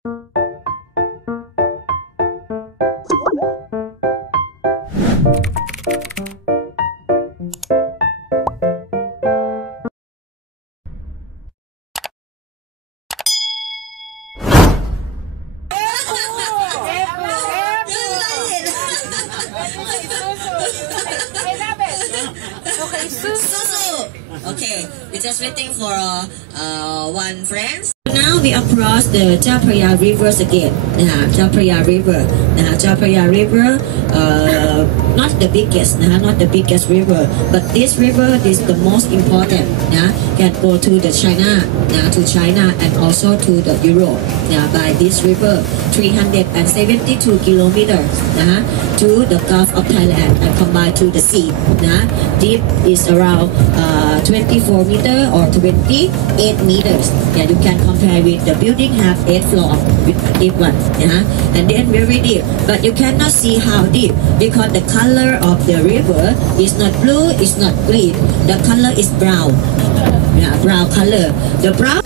Okay, we're just waiting for one friend. Now we approach the Chao Phraya River again. Chao Phraya River. Chao Phraya River, not the biggest, not the biggest river, but this river is the most important. Can go to the China, to China and also to the Europe. By this river, 372 kilometers to the Gulf of Thailand and combined to the sea. Deep is around 24 meters or 28 meters. You can compare with the building have 8 floors with a deep one. And then very deep, but you cannot see how deep because the color of the river is not blue, it's not green. The color is brown. Brown color. The brown.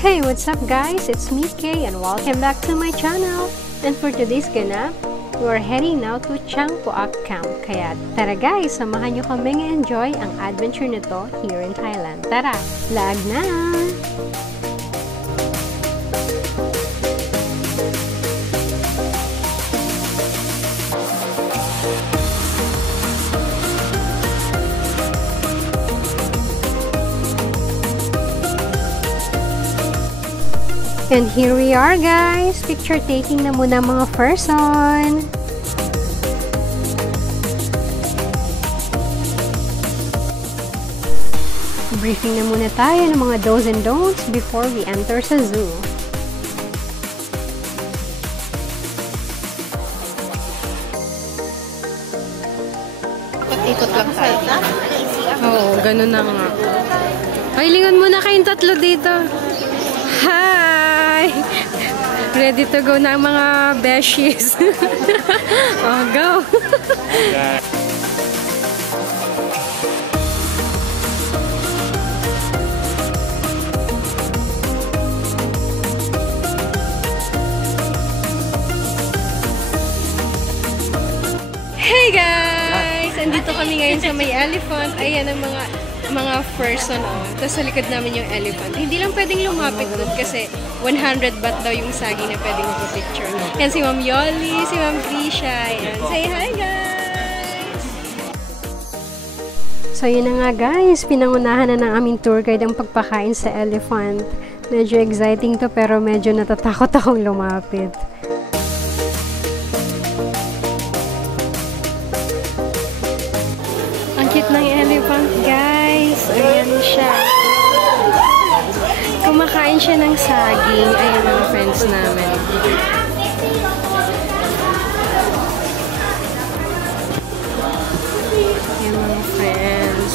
Hey, what's up guys? It's me Kay and welcome back to my channel. And for today's ganap, we're heading now to Chang Poak Camp. Kaya tara guys, samahan nyo kaming enjoy ang adventure nito here in Thailand. Tara, lag na! And here we are guys, picture taking na muna mga person. Briefing na muna tayo ng mga do's and don'ts before we enter sa zoo. Ikot lang tayo. Oo, ganun na nga. Ay, lingon muna kayong tatlo dito. Hi! Ready to go na ang mga beshies. Oh, go! Hey guys! Andito kami ngayon sa may elephant. Ayan ang mga person Tapos sa likod namin yung elephant. Hindi lang pwedeng lumapit doon kasi 100 baht daw yung saging na pwedeng mag-picture. Yan si Ma'am Yoli, si Ma'am Trisha. Yan. Say hi guys! So yun na nga guys, pinangunahan na ng aming tour guide ang pagpakain sa elephant. Medyo exciting to pero medyo natatakot akong lumapit. Ang cute ng elephant guys. Ayan siya. Kumakain siya ng saging. Ayan ang friends namin. Ayan mga friends.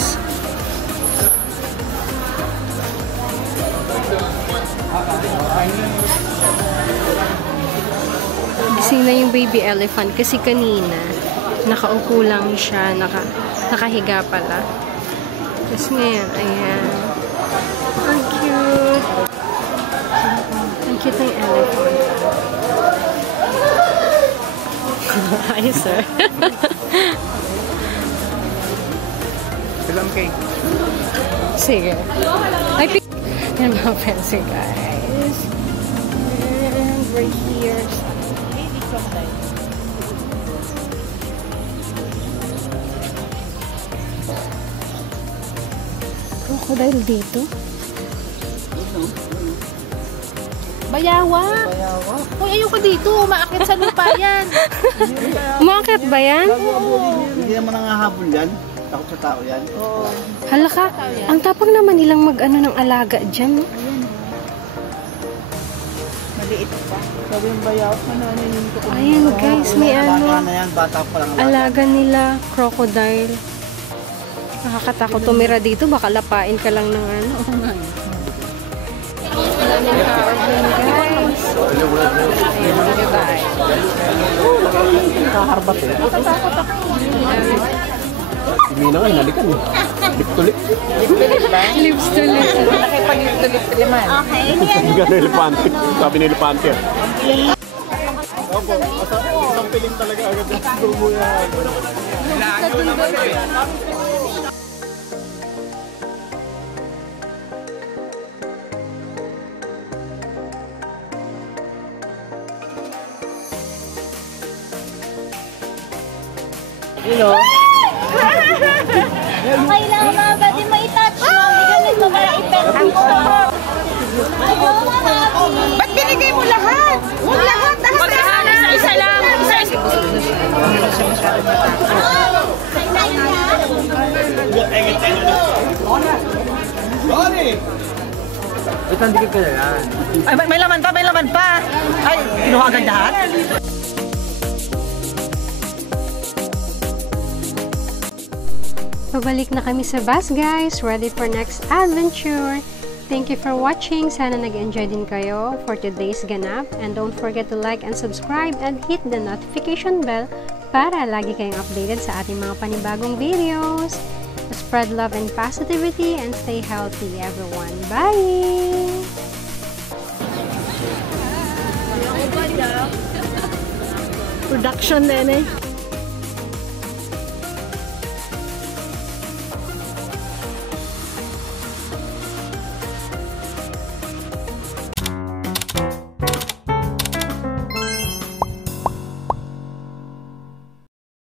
Gising na yung baby elephant kasi kanina nakaupo lang siya, nakahiga pala. Tapos ngayon, ayan. Ang cute. Ang cute ng elephant. Hi, sir. Film cake. Sige. Yan mga friends, guys. And we're here. Crocodile dito? Bayawa! Uy, ayoko dito. Umaakit sa lupa yan. Umaakit ba yan? Hindi naman nangahabol yan. Takot sa tao yan. Halaka, ang tapang naman nilang mag-ano ng alaga dyan. Maliit pa. Sabi yung bayaw. Ayan guys, may ano. Bata na yan. Bata pa lang. Alaga nila, crocodile. Nakakatakot tumira dito. Baka lapain ka lang ng ano. Maraming tao dyan guys. Goodbye. Nakaharbat eh. Natatakot ako. Hindi na nga, hinalikan eh. Lip to lip. Lips to lips. Gano'n elepante. Sabi ni elepante. Opo, isang piling talaga agad yung grumo yan. Lagyo naman eh. Okay lang, mga pwede mo i-touch mo. Galit mo para ipenta ko. Ayaw, mga Ba't binigay mo lahat? Huwag lahat. Isa lang. Itang dikit ka na yan. Ay, may laman pa. Ay, kinuha agad lahat? Pabalik na kami sa bus, guys. Ready for next adventure. Thank you for watching. Sana nag-enjoy din kayo for today's ganap. And don't forget to like and subscribe and hit the notification bell para lagi kayong updated sa ating mga panibagong videos. Spread love and positivity and stay healthy, everyone. Bye! Production, nene.